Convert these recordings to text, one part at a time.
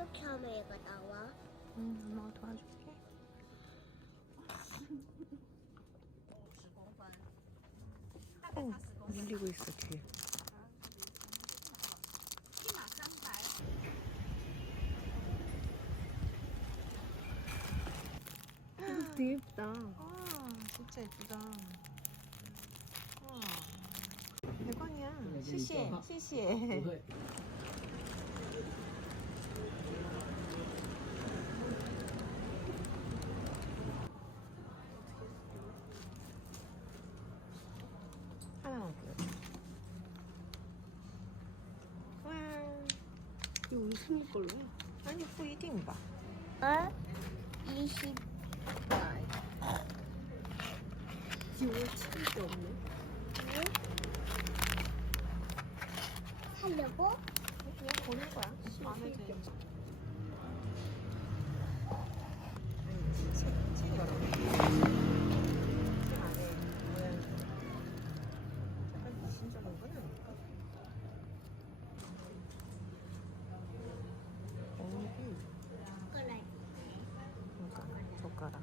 어떻게 하면 얘가 나와? 엄마가 도와줄게. 밀리고 있어 뒤에. 되게 예쁘다. 아, 진짜 예쁘다. 와, 100원이야. 시시해, 시시해. 하나만 보여. 와, 이거 우리 승희 걸로 해. 아니, 不一定吧. 20. 지금 치울 게 없네. 하려고? 그냥 보는 거야. 마음에 드는 거. 책 열어. 책 안에 모양이 약간 미신적인 건 아닐까? 그래. 그러니까 젓가락.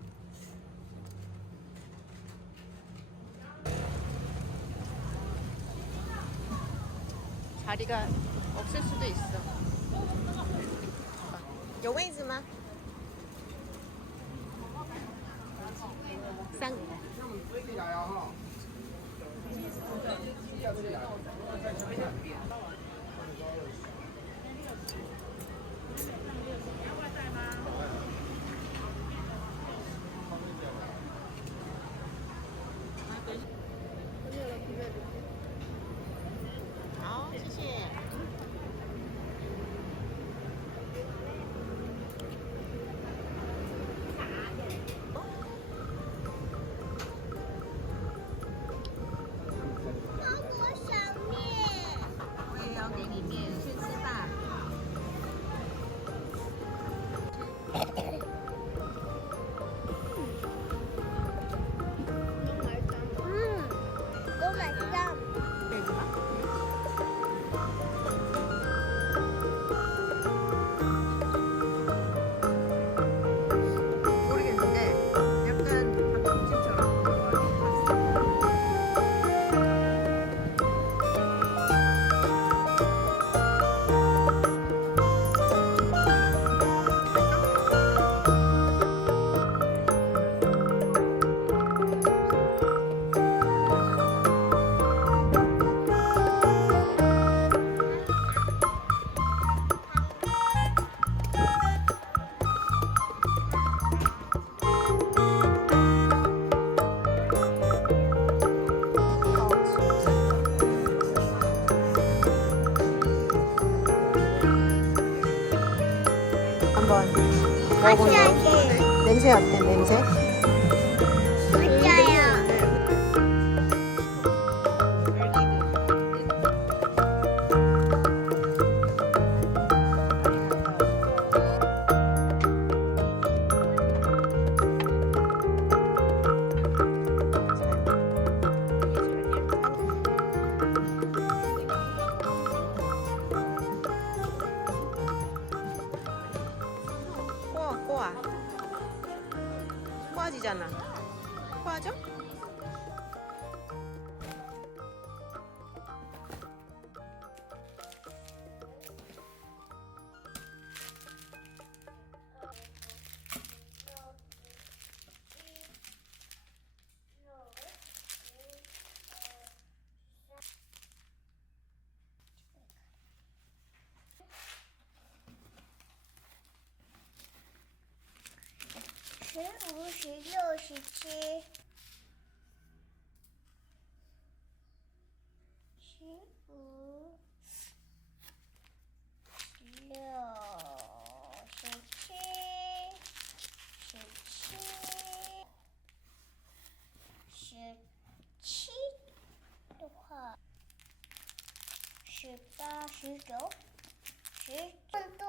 자리가 없을 수도 있어. 有位子吗？三。好，谢谢。 我想面。我也要给你面，去吃吧。 너무 맛있다. 모르겠는데 약간 닭볶음탕처럼. 한번 먹어보세요. 맛있지? 냄새 어때? 냄새? 맞아요. 꼬아. 꼬아지잖아. 꼬아져? 십, 50, 67. 15, 17的话，18、19、10更多。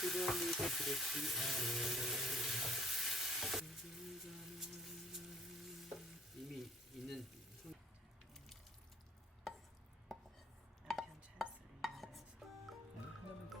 그러니 그렇지 않아. 이미 있는 남편 찬스를 이용해서 하나만 더.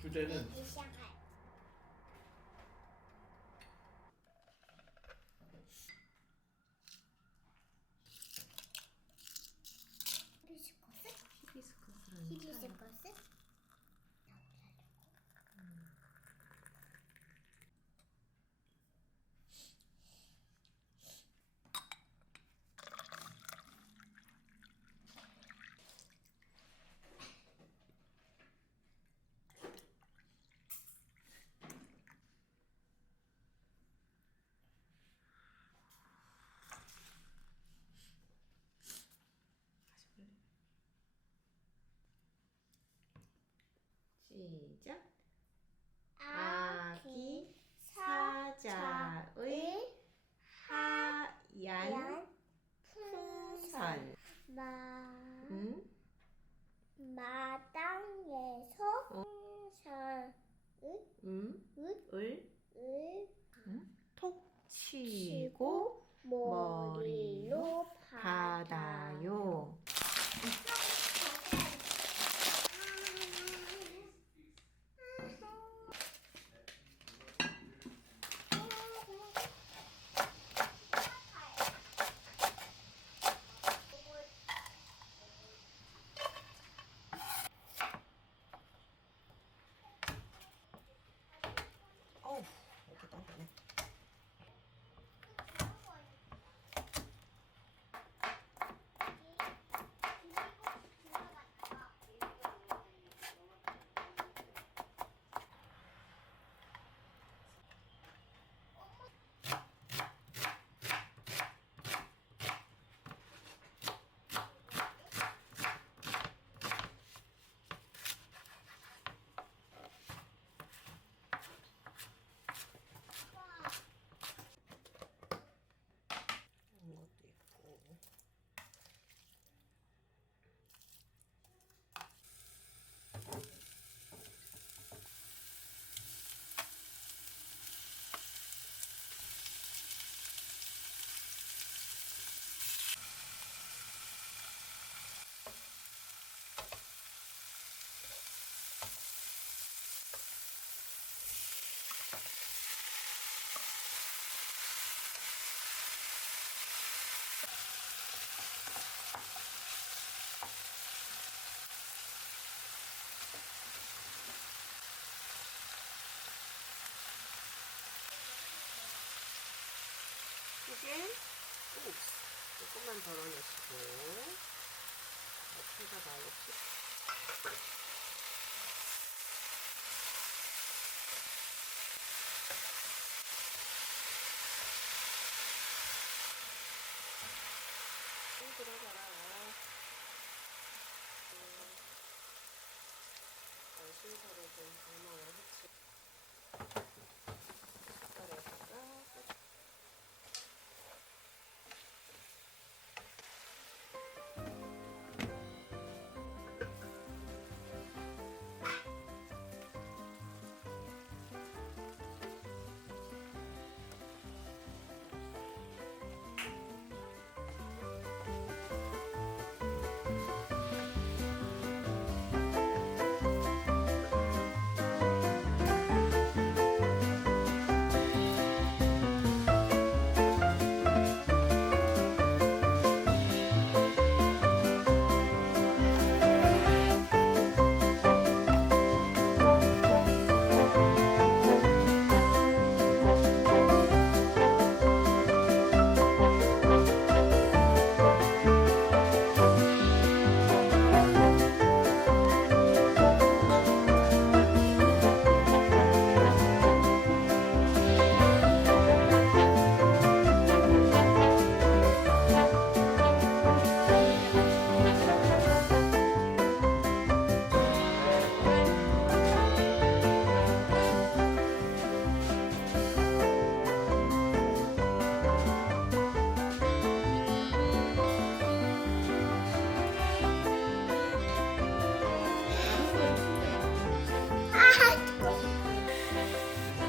주제는 你相爱。 히비스커스라는 히비스커스? 시작. 아기 사자의 하얀 풍선. 마당에서 풍선을 톡 치고 머리로 받아요. 어우, 이렇게 떠네. 이게 조금만 덜어내시고 옆에다가 역시 들어가라. 신사를 좀 얼마나 했지? 숟가락에다가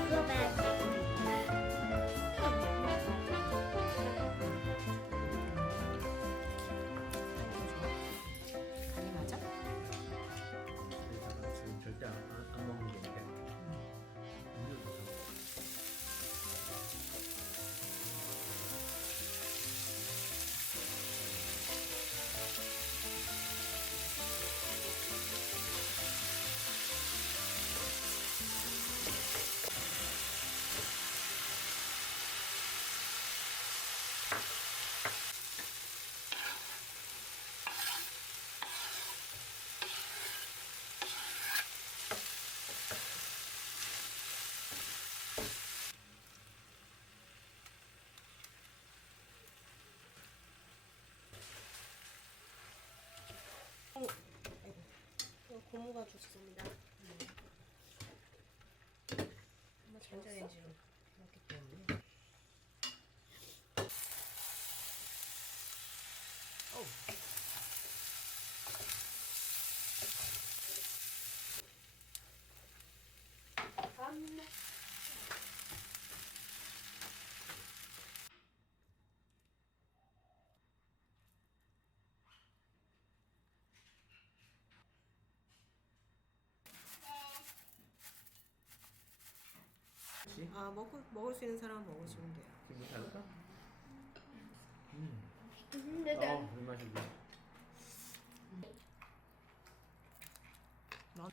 이거 봐야지. 간이 맞아? 지금 절대 안 먹는 게 있는데. 음료도 좀. 고무가 좋습니다. 전자레인지로 넣기 때문에. 어우. 감네. 그렇지? 아 먹을 수 있는 사람은 먹으시면 돼요. 기분 잘까? 근데 물 마시고.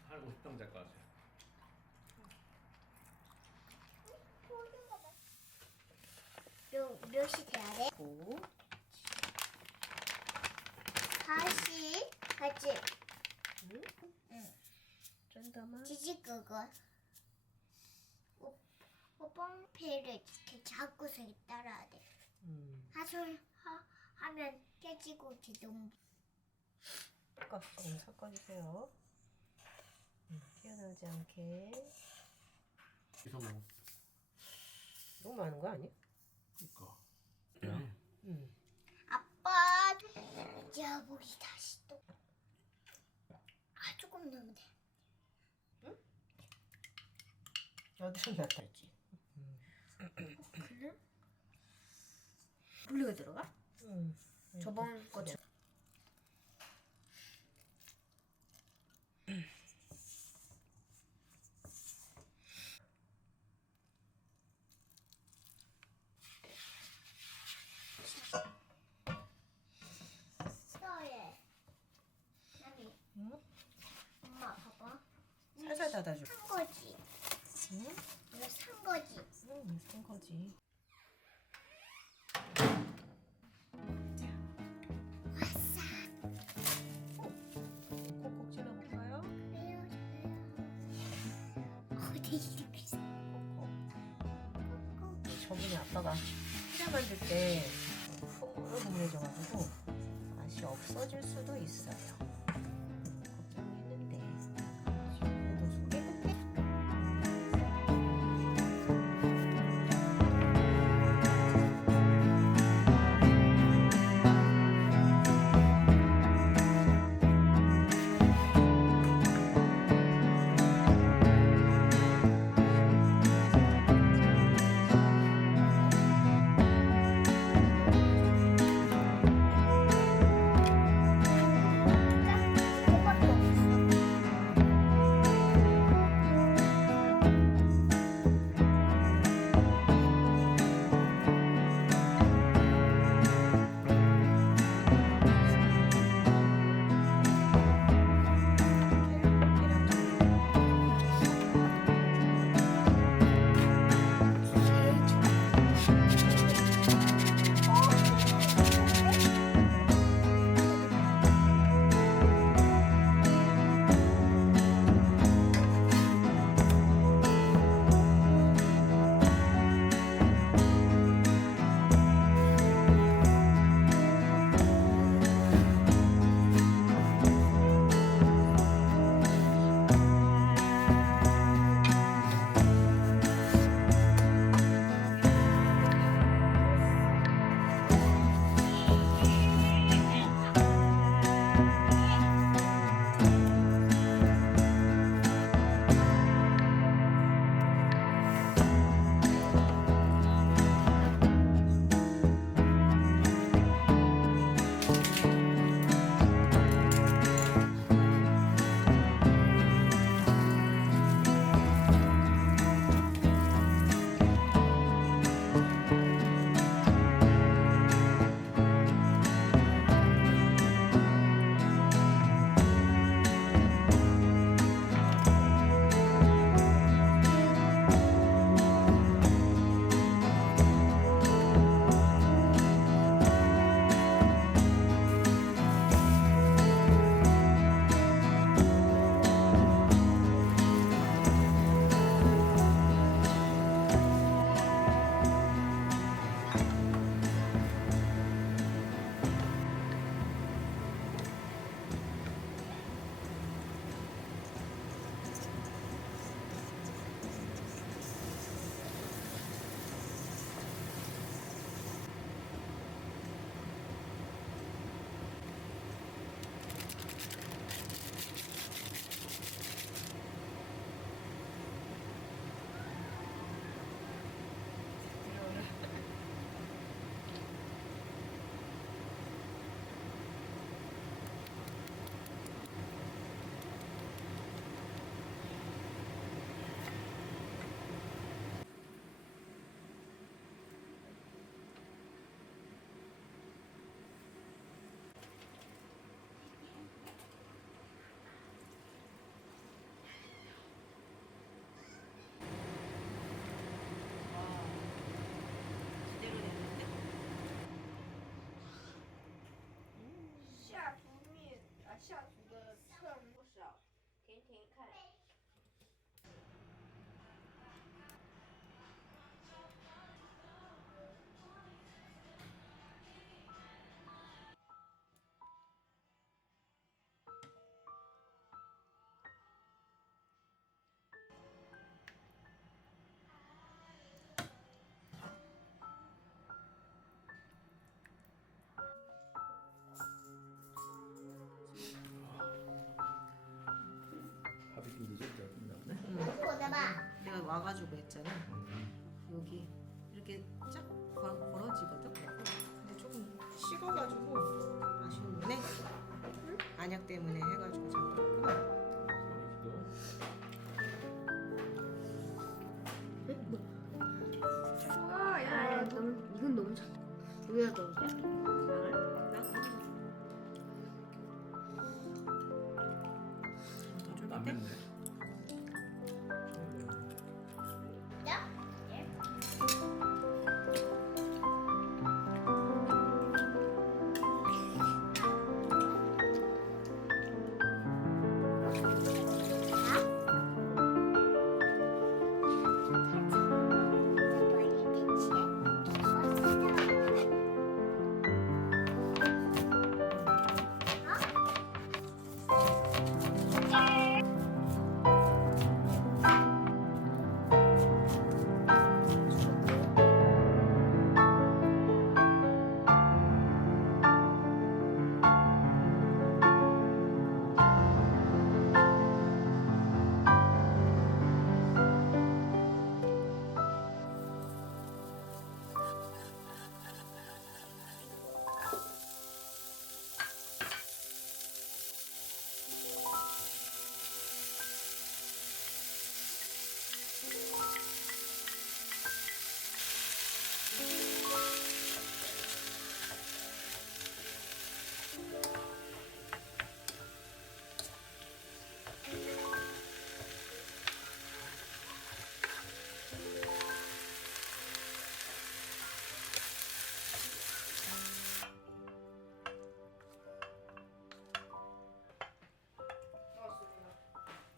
한 50병 될 것 같아. 몇시 돼야 돼? 고. 4시 하지. 응. 쩐다만. 지지 그거. 오빵패를 이렇게 잡고서 따라야 돼. 하면 깨지고 기둥. 조금 섞어주세요. 튀어나오지 않게. 이소 먹어. 너무 많은 거 아니야? 그니까. 아빠 여보기 다시 또. 조금 넣으면 돼. 나도 좀 낫다 했지. 그래? 분리가 들어가? 응. 저번 거처럼. 엄마 봐봐. 살살 닫아줘. 산 거지. 응? 이거 산 거지. 응, 산 거지. 저번에 아빠가 피자 만들 때 흐물흐물해져가지고 맛이 없어질 수도 있어요. 걱정했는데 그래도 좀 깨끗해. 이거밖에 없어. 제일 바비큐 디저트가 끝났네. 꽂아봐. 내가 와가지고 했잖아. 여기 이렇게 쫙 벌어지거든. 근데 조금 식어가지고 아쉬운데 안약 때문에 해가지고 잠들었구나. 야, 이건 너무 작다. 여기다 넣어줘. 좀 안 맵네. 야? 야?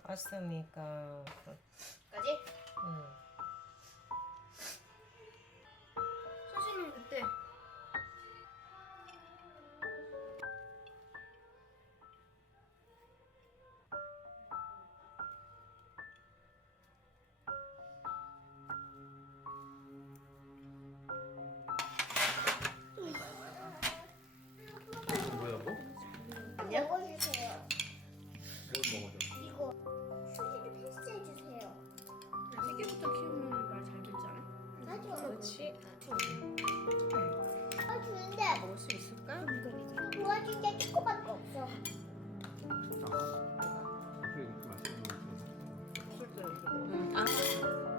왔으니까. 까지? 응. 소신은 그때 뭐야 뭐? 아니야? 먹어주세요. 뭘 먹어줘? 이거 수지를 패스해주세요. 새끼부터 키우면 말 잘 듣지 않아? 아주 그렇지. 도와주는데 먹을 수 있을까? 도와준 게 조금밖에 없어. 그 맛있는 거 있어. 응. 아.